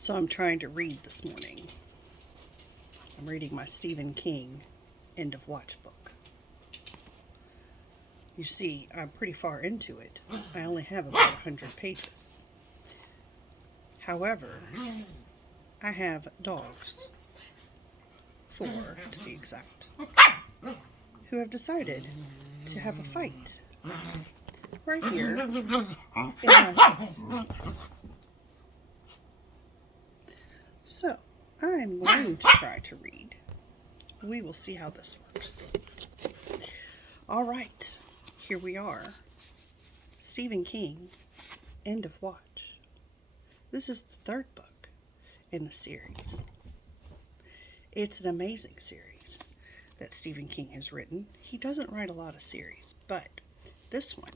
So I'm trying to read this morning. I'm reading my Stephen King End of Watch book. You see, I'm pretty far into it. I only have about 100 pages. However, I have dogs, 4 to be exact, who have decided to have a fight right here in my space. So, I'm going to try to read. We will see how this works. All right, here we are. Stephen King, End of Watch. This is the 3rd book in the series. It's an amazing series that Stephen King has written. He doesn't write a lot of series, but this one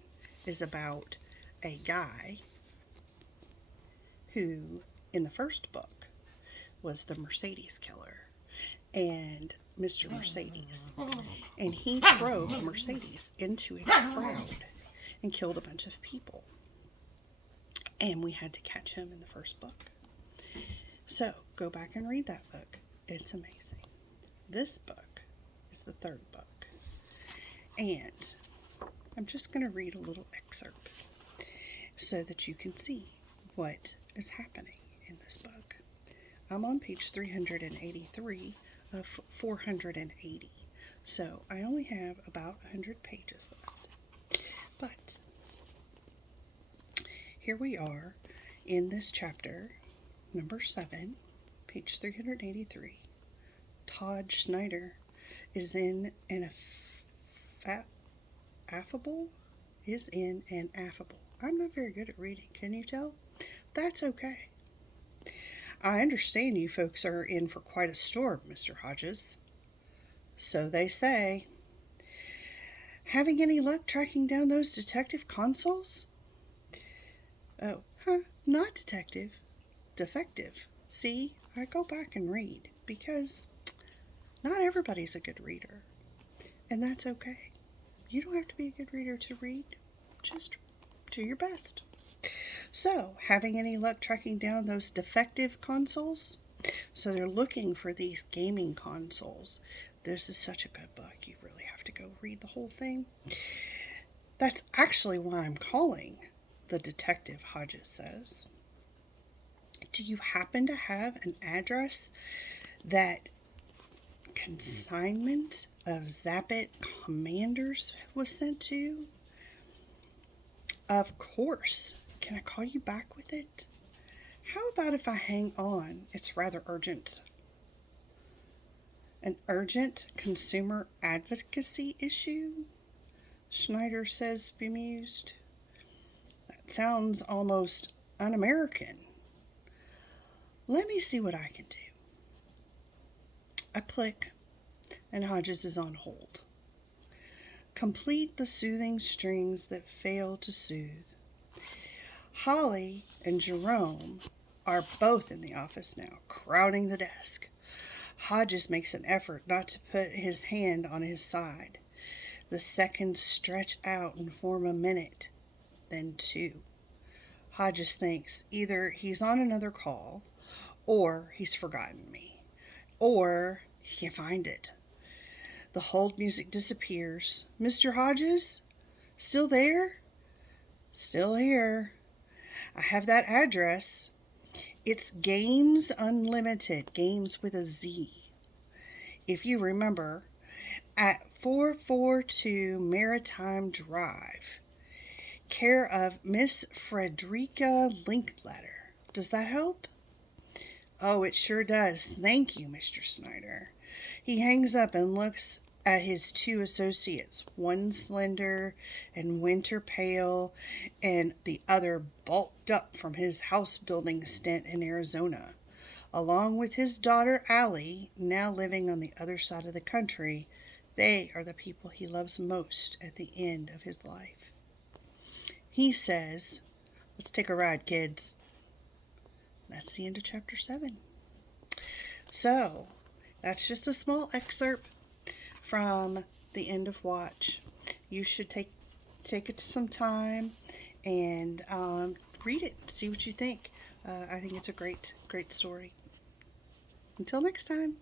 is about a guy who, in the first book, was the Mercedes killer and Mr. Mercedes. And he drove a Mercedes into a crowd and killed a bunch of people. And we had to catch him in the first book. So, go back and read that book. It's amazing. This book is the 3rd book. And I'm just going to read a little excerpt so that you can see what is happening in this book. I'm on page 383 of 480. So, I only have about 100 pages left. But here we are in this chapter, number 7, page 383. Todd Snyder is in an affable. I'm not very good at reading, can you tell? That's okay. I understand you folks are in for quite a storm, Mr. Hodges. So they say. Having any luck tracking down those detective consoles? Oh, not detective. Defective. See, I go back and read because not everybody's a good reader. And that's okay. You don't have to be a good reader to read. Just do your best. So, having any luck tracking down those defective consoles? So they're looking for these gaming consoles. This is such a good book. You really have to go read the whole thing. That's actually why I'm calling the detective, Hodges says. Do you happen to have an address that consignment of Zappit Commanders was sent to? Of course. Can I call you back with it? How about if I hang on? It's rather urgent. An urgent consumer advocacy issue? Schneider says, bemused. That sounds almost un-American. Let me see what I can do. A click, and Hodges is on hold. Complete the soothing strings that fail to soothe. Holly and Jerome are both in the office now, crowding the desk. Hodges makes an effort not to put his hand on his side. The seconds stretch out and form a minute, then 2. Hodges thinks either he's on another call, or he's forgotten me, or he can't find it. The hold music disappears. Mr. Hodges? Still there? Still here. I have that address. It's Games Unlimited, Games with a Z. If you remember, at 442 Maritime Drive, care of Miss Frederica Linkletter. Does that help? Oh, it sure does. Thank you, Mr. Snyder. He hangs up and looks at his 2 associates, one slender and winter pale, and the other bulked up from his house building stint in Arizona. Along with his daughter Allie, now living on the other side of the country, they are the people he loves most at the end of his life. He says, "Let's take a ride, kids." That's the end of chapter 7. So, that's just a small excerpt from the End of Watch. You should take it some time and read it and see what you think. I think it's a great, great story. Until next time.